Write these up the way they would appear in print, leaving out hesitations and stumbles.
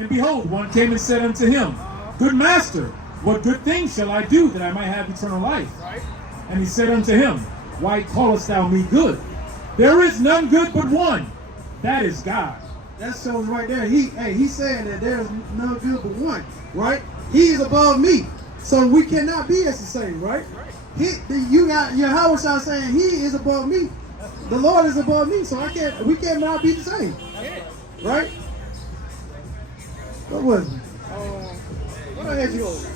And behold, one came and said unto him, Good master, what good thing shall I do that I might have eternal life? And he said unto him, Why callest thou me good? There is none good but one, that is God. That shows right there. He's saying that there's none good but one, right? He is above me, so we cannot be as the same, right? You got Yahweh saying he is above me. The Lord is above me, so we cannot be the same, right? What was it? What I had you over?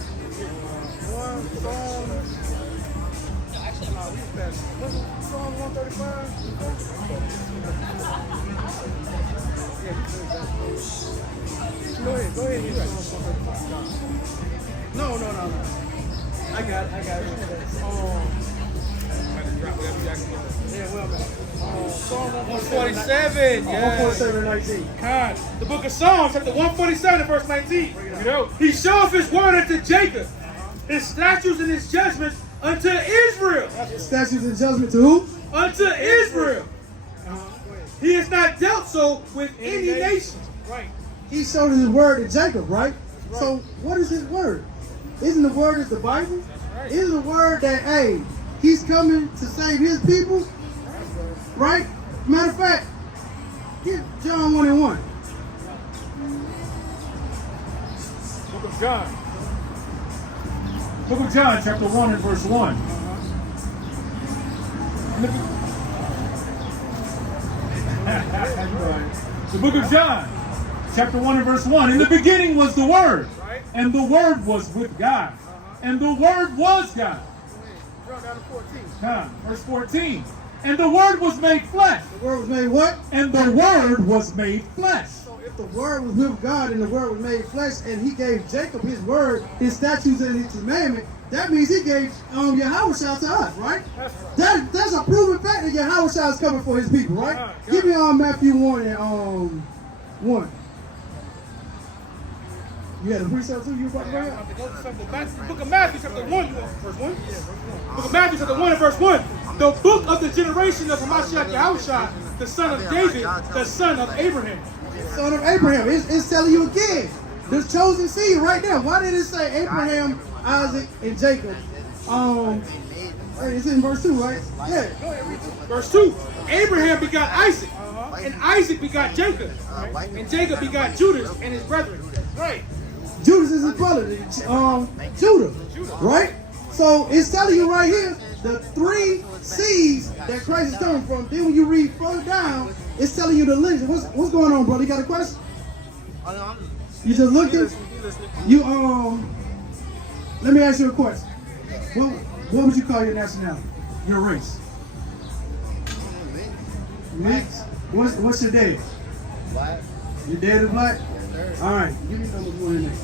Psalm 135. Go ahead. No. I got it. Psalm 147. 147:19. God, the book of Psalms, chapter 147, verse 19. You know, he showeth his word unto Jacob, his statutes and his judgments unto Israel. Statutes and judgment to who? Unto Israel. He has not dealt so with any nation. Right. He showed his word to Jacob, right? So what is his word? Isn't the word is the Bible? Isn't the word that, hey, he's coming to save his people? Right? Matter of fact, get John 1:1. Book of John. Book of John, chapter 1 and verse 1. The book of John, chapter 1 and verse 1. In the beginning was the Word, and the Word was with God, and the Word was God. Verse 14. And the Word was made flesh. The Word was made what? And the Word was made flesh. So if the Word was with God and the Word was made flesh, and he gave Jacob his word, his statutes and his commandment, that means he gave Yahweh to us, right? That's a proven fact that Yahweh is coming for his people, right? Give me Matthew 1 and 1. You had a precept too? You were about to bring up? The book of Matthew, chapter 1, verse 1. Book of Matthew, chapter 1 and verse 1. The book of the generation of Hamashiach Yahushua, the son of David, the son of Abraham. Son of Abraham. It's telling you again. The chosen seed right there. Why did it say Abraham, Isaac, and Jacob? It's in verse 2, right? Yeah. Verse 2. Abraham begot Isaac, and Isaac begot Jacob, and Jacob begot Judas and his brethren. Right. Judas is his brother, Judah, right? So it's telling you right here the three seeds that Christ is coming from. Then when you read further down, it's telling you the lineage. What's going on, brother? You got a question? You just looking? Let me ask you a question. What would you call your nationality? Your race? Mixed? What's your dad? Black. Your dad is black? All right, give me number 1 in there.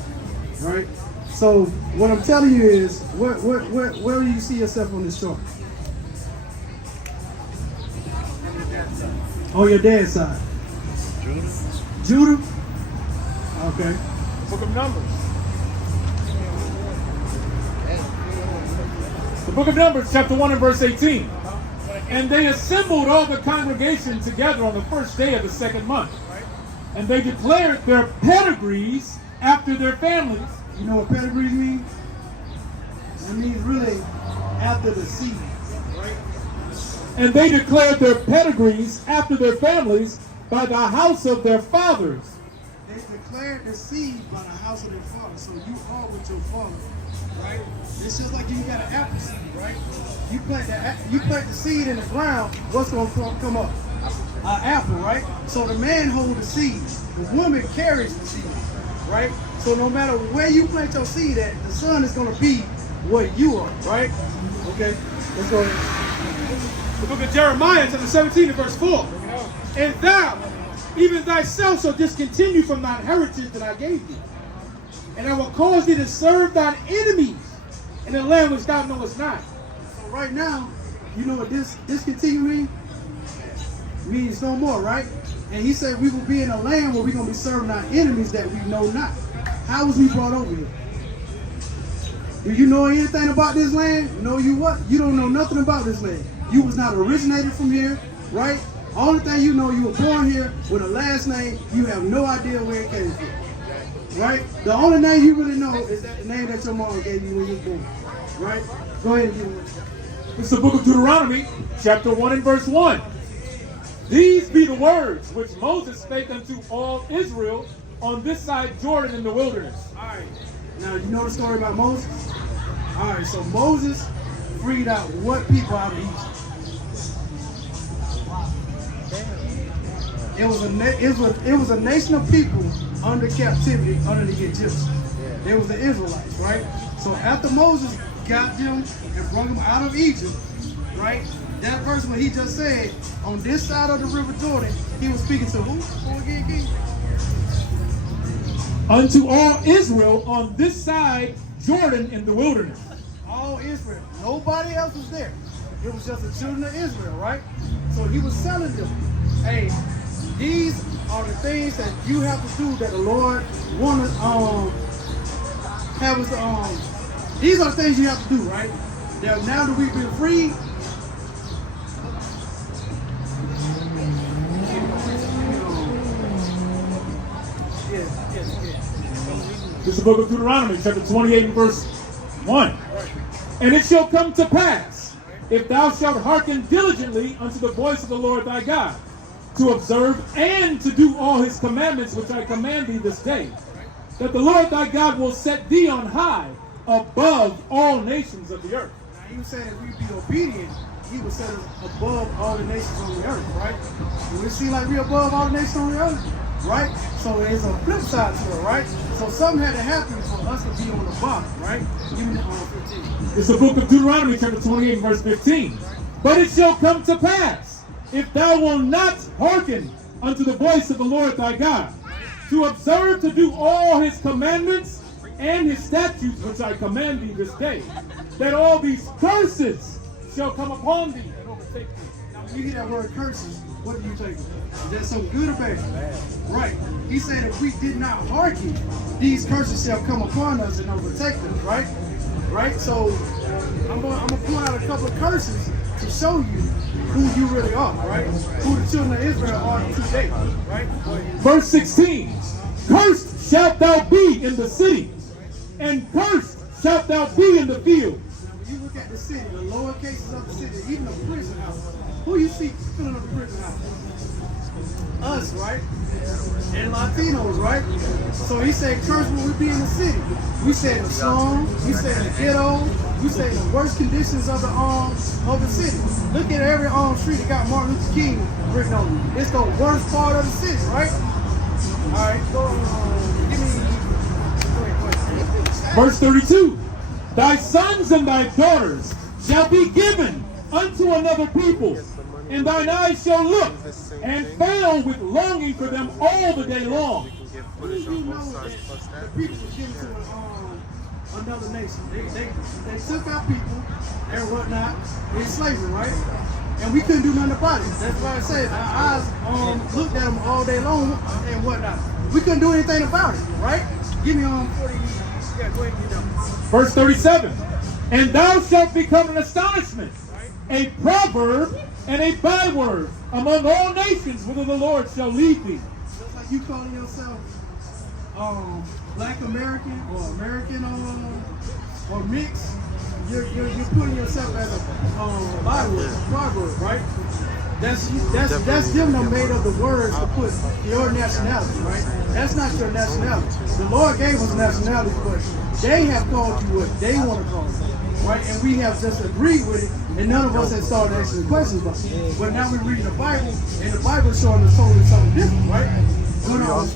Right? So what I'm telling you is, where do you see yourself on this chart? On your dad's side. Judah? Okay. Book of Numbers. The book of Numbers, chapter 1 and verse 18. And they assembled all the congregation together on the first day of the second month. And they declared their pedigrees after their families. You know what pedigrees means? It means really after the seed, right? And they declared their pedigrees after their families by the house of their fathers. They declared the seed by the house of their father. So you are with your father, right? It's just like you got an apple seed, right? You plant the seed in the ground, what's going to come up? An apple, right? So the man holds the seed. The woman carries the seed, right? So no matter where you plant your seed at, the son is going to be what you are, right? Okay, let's go ahead. The book of Jeremiah, chapter 17 and verse 4. And thou, even thyself, shall discontinue from thine heritage that I gave thee. And I will cause thee to serve thine enemies in a land which thou knowest not. So right now, you know what discontinue means? Means no more, right? And he said we will be in a land where we're going to be serving our enemies that we know not. How was we brought over here? Do you know anything about this land? No, you what? You don't know nothing about this land. You was not originated from here, right? Only thing you know, you were born here with a last name. You have no idea where it came from. right? The only name you really know is that the name that your mom gave you when you were born, right? Go ahead and give it. It's the book of Deuteronomy, chapter 1 and verse 1. These be the words which Moses spake unto all Israel on this side Jordan in the wilderness. All right. Now, you know the story about Moses? All right, so Moses freed out what people out of Egypt? It was a nation of people under captivity under the Egyptians. They was the Israelites, right? So after Moses got them and brought them out of Egypt, right? That verse when he just said, on this side of the river Jordan, he was speaking to who? Who again, King? Unto all Israel on this side Jordan in the wilderness. All Israel. Nobody else was there. It was just the children of Israel, right? So he was telling them, hey, these are the things that you have to do that the Lord wanted have us these are the things you have to do, right? Now that we've been free, This is the book of Deuteronomy, chapter 28 and verse 1. And it shall come to pass, if thou shalt hearken diligently unto the voice of the Lord thy God, to observe and to do all his commandments which I command thee this day, that the Lord thy God will set thee on high above all nations of the earth. now he was saying if we be obedient, he would set us above all the nations on the earth, right? Do it seem like we're above all the nations on the earth? Right? So there's a flip side to it, right? So something had to happen for us to be on the bottom, right? Give me the 15. It's the book of Deuteronomy, chapter 28 and verse 15. But it shall come to pass, if thou wilt not hearken unto the voice of the Lord thy God, to observe to do all his commandments and his statutes which I command thee this day, that all these curses shall come upon thee and overtake thee. Now when you hear that word curses, what do you take? Is that something good or bad? Right. He said if we did not hearken, these curses shall come upon us and overtake us, right? Right? So I'm gonna point out a couple of curses to show you who you really are, right? Who the children of Israel are today, right? Verse 16. Cursed shalt thou be in the city, and cursed shalt thou be in the field. When you look at the city, the lower cases of the city, even the prison house, who you see filling up the prison house? Us, right? And Latinos, right? So he said, curse when we be in the city. We say in the slum, we say in the ghetto, we say in the worst conditions of the city. Look at every street that got Martin Luther King written on it. It's the worst part of the city, right? All right, go give me. Verse 32. Thy sons and thy daughters shall be given unto another people, and thine eyes shall look and fail with longing for them all the day long. Who do you know that the people were given to another nation? They took our people and whatnot in slavery, right? And we couldn't do nothing about it. That's why I said our eyes looked at them all day long and whatnot. We couldn't do anything about it, right? Give me 40. Yeah, go ahead and get them. Verse 37. And thou shalt become an astonishment, a proverb and a byword among all nations, whither the Lord shall lead thee. Just like you calling yourself Black American or American or mixed, you're putting yourself as a byword, a proverb, right? That's them that made up the words to put your nationality, right? That's not your nationality. The Lord gave us nationality, but they have called you what they want to call you, right? And we have just agreed with it, and none of us have started asking questions about it. But now we're reading the Bible, and the Bible is showing us totally something different, right? Good on.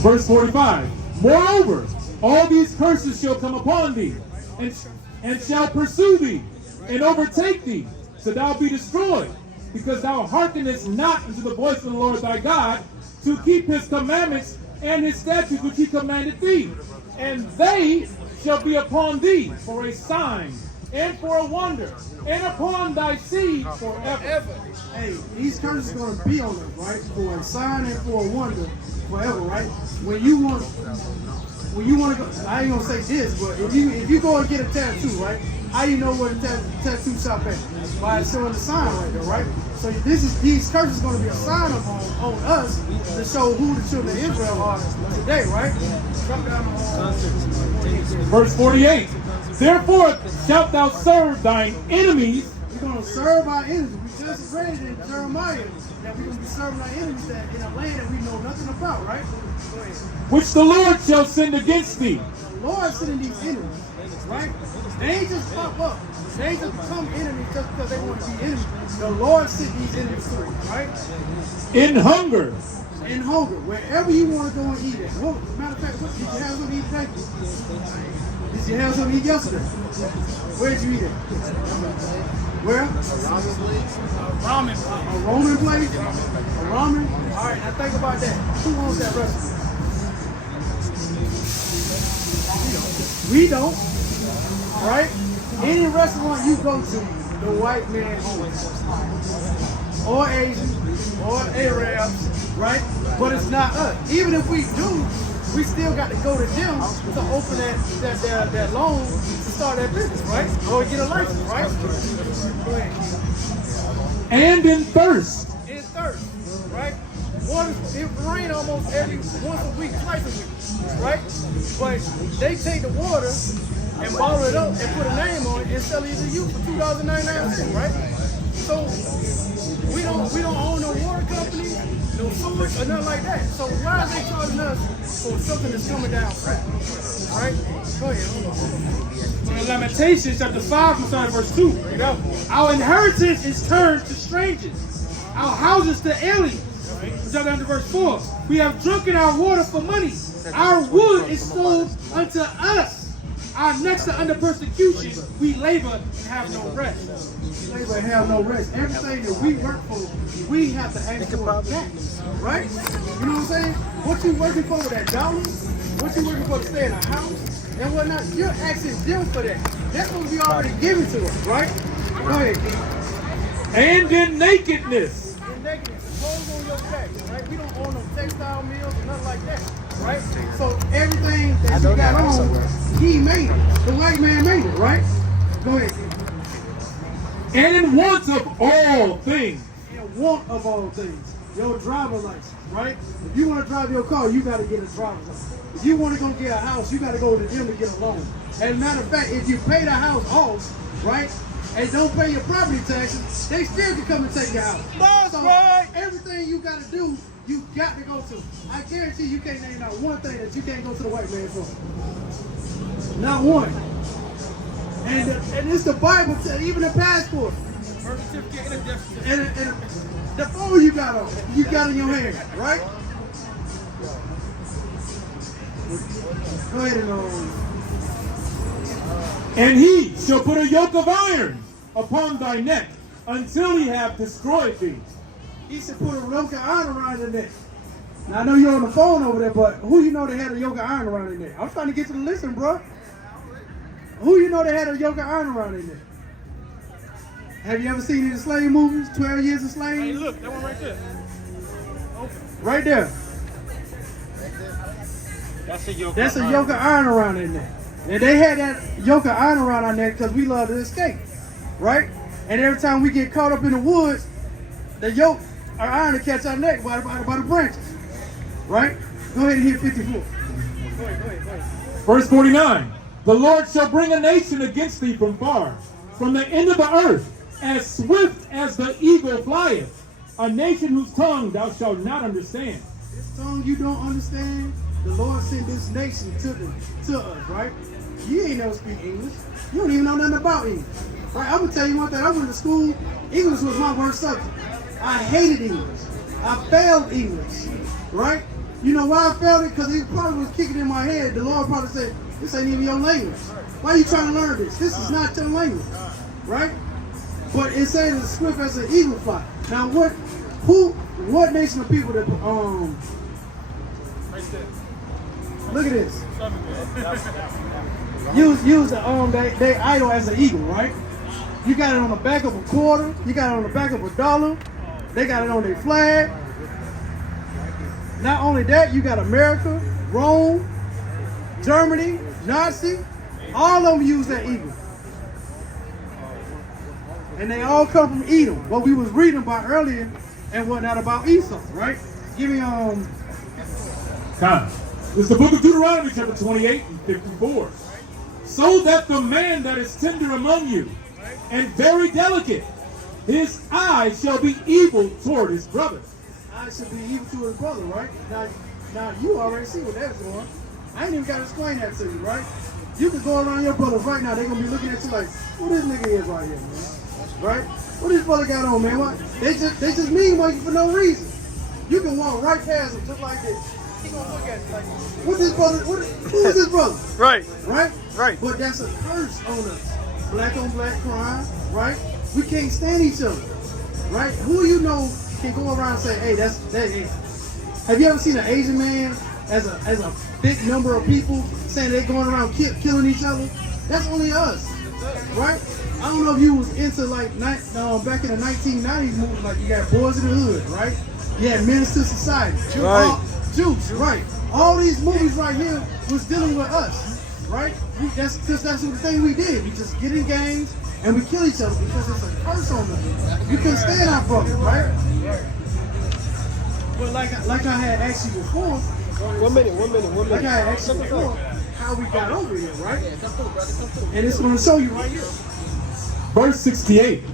Verse 45. Moreover, all these curses shall come upon thee, and shall pursue thee, and overtake thee, so thou be destroyed, because thou hearkenest not unto the voice of the Lord thy God, to keep his commandments and his statutes which he commanded thee. And they shall be upon thee for a sign and for a wonder, and upon thy seed forever. Hey, these curses are going to be on us, right? For a sign and for a wonder forever, right? When you want to go, I ain't gonna say this, but if you go and get a tattoo, right? How you know where the tattoo shop at? By showing the sign right there, right? So these curses is going to be a sign on us to show who the children of Israel are today, right? Drop down Verse 48. Therefore shalt thou serve thine enemies. We're going to serve our enemies. We just read it in Jeremiah that we're going to be serving our enemies that in a land that we know nothing about, right? Go ahead. Which the Lord shall send against thee. The Lord sending these enemies, right? They ain't just pop up. They ain't just become enemies just because they want to be enemies. The Lord sent these enemies to us, right? In hunger. In hunger, wherever you want to go and eat it. Well, matter of fact, did you have something to eat today? Did you have something to eat yesterday? Where did you eat it? Where? Ramen. A Roman place? A ramen? All right, now think about that. Who owns that restaurant? We don't, right? Any restaurant you go to, the white man owns, or Asian, or Arabs, right? But it's not us. Even if we do, we still got to go to them to open that loan to start that business, right? Or get a license, right? Go ahead. And in thirst. In thirst, right? It rain almost once a week, twice a week, right? But they take the water and bottle it up and put a name on it and sell it to you for $2.99, right? So we don't own no water company, no sewage or nothing like that. So why are they charging us for something that's coming down front, right? Go ahead. In Lamentations chapter 5, we start at verse 2. There you go. Our inheritance is turned to strangers, our houses to aliens. We jump down to verse 4. We have drunken our water for money. Our wood is sold unto us. Our necks are under persecution. We labor and have no rest. We labor and have no rest. Everything that we work for, we have to ask for tax, right? You know what I'm saying? What you working for with that dollar? What you working for to stay in a house and whatnot? You're asking them for that. That's supposed to be already given to us, right? Go ahead, King. And in nakedness. In nakedness, clothes on your back, right? We don't own no textile mills or nothing like that, right? So everything that you got on, he made it. The white man made it, right? Go ahead, King. And in want of all things. In want of all things. Your driver's license, right? If you want to drive your car, you got to get a driver's license. If you want to go get a house, you got to go to them to get a loan. As a matter of fact, if you pay the house off, right, and don't pay your property taxes, they still can come and take your house. That's so right. Everything you got to do, you got to go to. I guarantee you can't name out one thing that you can't go to the white man for. Not one. And it's the Bible, even the passport. Birth certificate and a death certificate. And the phone you got in your hand, right? Go ahead And he shall put a yoke of iron upon thy neck until he have destroyed thee. He should put a yoke of iron around your neck. Now I know you're on the phone over there, but who you know they had a yoke of iron around their neck? I'm trying to get you to listen, bro. Who you know they had a yoke of iron around their neck? Have you ever seen any slave movies? 12 Years a Slave? Hey, look, that one right there. Right there. That's a yoke of iron around their neck. And they had that yoke of iron around our neck because we love to escape, right? And every time we get caught up in the woods, the yoke of iron to catch our neck by the branches, right? Go ahead and hit 54. Go ahead. Verse 49. The Lord shall bring a nation against thee from far, from the end of the earth, as swift as the eagle flieth, a nation whose tongue thou shalt not understand. This tongue you don't understand, the Lord sent this nation to us, right? You ain't never speak English. You don't even know nothing about English. Right? I'm going to tell you one thing. I went to school. English was my worst subject. I hated English. I failed English. Right? You know why I failed it? Because it probably was kicking in my head. The Lord probably said, this ain't even your language. Why are you trying to learn this? This is not your language. Right? But it says as swift as an eagle fly. Now what nation of people that Right there. look at this. Use they idol as an eagle, right? You got it on the back of a quarter, you got it on the back of a dollar, they got it on their flag. Not only that, you got America, Rome, Germany, Nazi, all of them use that eagle. And they all come from Edom. What we was reading about earlier and whatnot about Esau, right? Give me Time. This is the book of Deuteronomy, chapter 28 and 54. So that the man that is tender among you and very delicate, his eye shall be evil toward his brother. I should be evil to his brother, right? Now you already see what that's going. I ain't even got to explain that to you, right? You can go around your brothers right now. They're gonna be looking at you like, who this nigga is right here, man? Right? What this brother got on, man? What? They just mean like for no reason. You can walk right past them just like this. He gonna look at you like, what this brother? Who is this brother? Right. Right? Right. But that's a curse on us. Black on black crime, right? We can't stand each other, right? Who you know can go around and say, hey, that's hey. Have you ever seen an Asian man as a big number of people saying they're going around killing each other? That's only us, right? I don't know if you was into like back in the 1990s movies, like you got Boys in the Hood, right? You had Menace to Society, Juice, right? All these movies right here was dealing with us, right? That's the thing we did. We just get in gangs and we kill each other because it's a curse on us. We couldn't stand our brother, right? But like I had asked you before. One minute. Like I had asked you before, how we got over here, right? And it's going to show you right here. Verse 68.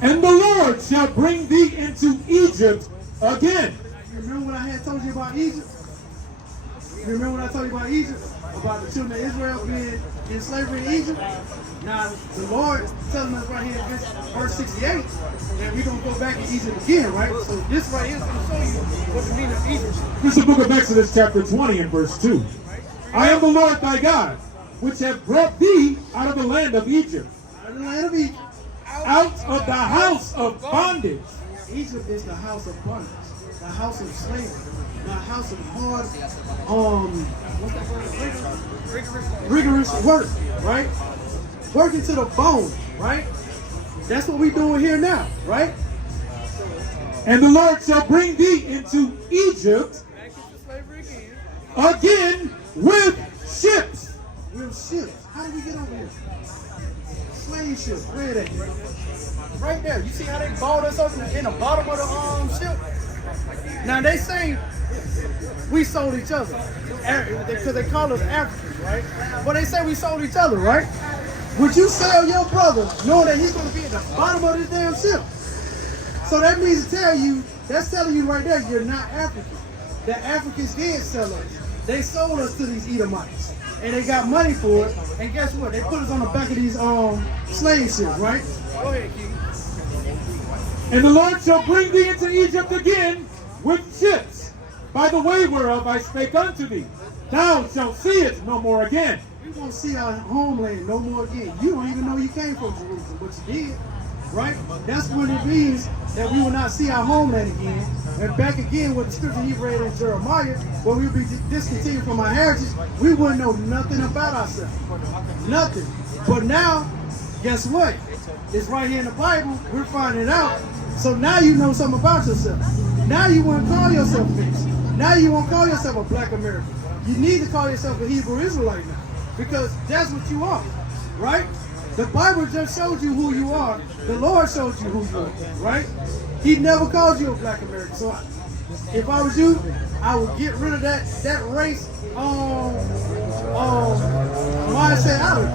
And the Lord shall bring thee into Egypt again. You remember what I had told you about Egypt? You remember what I told you about Egypt? About the children of Israel being in slavery in Egypt? Now, the Lord is telling us right here in verse 68 that we're going to go back in Egypt again, right? So this right here is going to show you what the meaning of Egypt is. This is the book of Exodus, chapter 20 and verse 2. I am the Lord thy God, which have brought thee out of the land of Egypt, Out of the land of Egypt. out of the house of bondage. Egypt is the house of bondage, the house of slavery, the house of hard, what's that word? Rigorous work, right? Working to the bone, right? That's what we're doing here now, right? And the Lord shall bring thee into Egypt again with ships. With ships. How did we get over here? Slave ships. Where are they? Right there. You see how they balled us up in the bottom of the ship? Now they say we sold each other because they call us Africans, right? But they say we sold each other, right? Would you sell your brother knowing that he's going to be at the bottom of this damn ship? So that means to tell you, that's telling you right there, you're not African. The Africans did sell us. They sold us to these Edomites. And they got money for it. And guess what? They put us on the back of these slave ships, right? Go ahead, Keith. And the Lord shall bring thee into Egypt again with ships, by the way whereof I spake unto thee. Thou shalt see it no more again. You won't see our homeland no more again. You don't even know you came from Jerusalem, but you did, right? That's what it means that we will not see our homeland again. And back again with the scripture he read in Jeremiah, where we'll be discontinued from our heritage, we wouldn't know nothing about ourselves. Nothing. But now, guess what? It's right here in the Bible. We're finding it out. So now you know something about yourself. Now you want to call yourself mixed. Now you won't call yourself a black American. You need to call yourself a Hebrew Israelite now. Because that's what you are, right? The Bible just showed you who you are. The Lord showed you who you are, right? He never called you a black American. So if I was you, I would get rid of that race mindset out of it.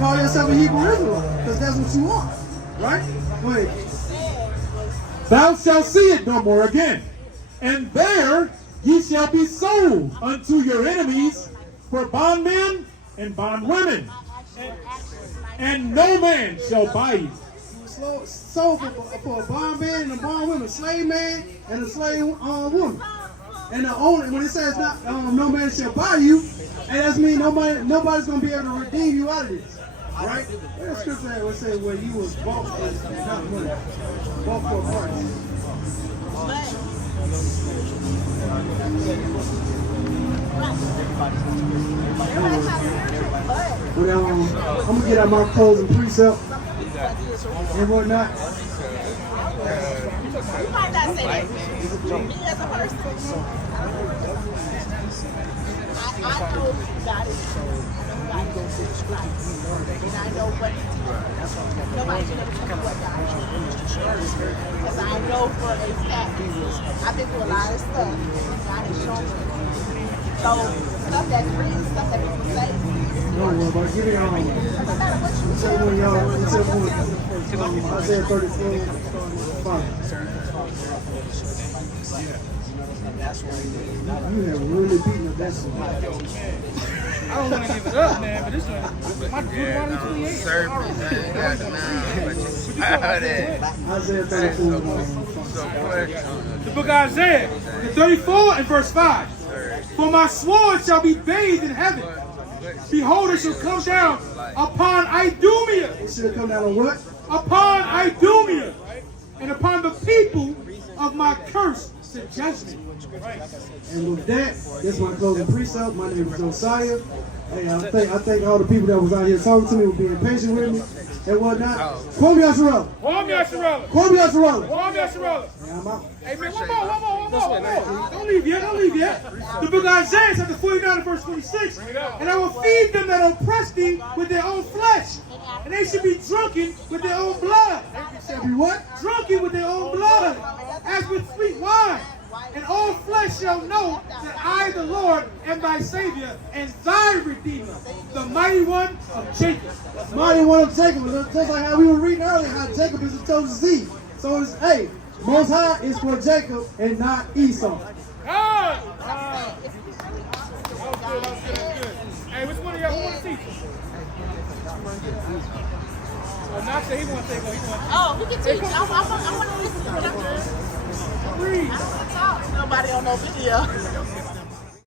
Call yourself a Hebrew Israelite, because that's what you are, right? Go ahead. Thou shalt see it no more again. And there ye shall be sold unto your enemies for bondmen and bondwomen, and no man shall buy you. Sold for a bondman and a bondwoman, slave man and a slave woman. And the owner, when it says not, no man shall buy you, and that means nobody's going to be able to redeem you out of this. Right? Where's the scripture that would say where you was bought for not money, bought for a price? Well, I'm gonna get out my clothes and precept and whatnot. You might not say that. Me as a person, I know God is true. I know God is right. And I know what He teaches. Nobody can ever tell me what God is. Because I know for a fact, I've been through a lot of stuff. And God has shown me. So, stuff that brings, stuff that people say. No, but give me No matter what you tell tell me, me, y'all. Isaiah 34, 5. You have really beaten up that song. I don't want to give it up, man, but this one, my Deuteronomy 28. Servant, man. I heard that. Isaiah 34, The book of Isaiah, the 34 and verse 5. For my sword shall be bathed in heaven. Behold, it shall come down upon Idumea. It should come down on what? Upon Idumea. And upon the people of my curse to judgment. And with that, this is my closing precept. My name is Josiah. Hey, I thank all the people that was out here talking to me, for being patient with me and whatnot. Kwame Yasharella. Kwame Yasharella. Kwame Yasharella. Kwame Yasharella. Yeah, I'm out. Hey, man, one more. Don't leave yet. The book of Isaiah, chapter 49, verse 26. And I will feed them that oppress thee with their own flesh. And they should be drunken with their own blood. Shall be what? Drunken with their own blood, as with sweet wine. And all flesh shall know that I, the Lord, am thy Savior and thy Redeemer, the mighty one of Jacob. Mighty one of Jacob. Just like how we were reading earlier, how Jacob is the chosen seed. So it's, hey, Most High is for Jacob and not Esau. That was good. Hey, which one of y'all want to teach? Not that he want to take one. oh, we can teach. I want to listen to the chapter. I don't want to talk. Nobody on no video.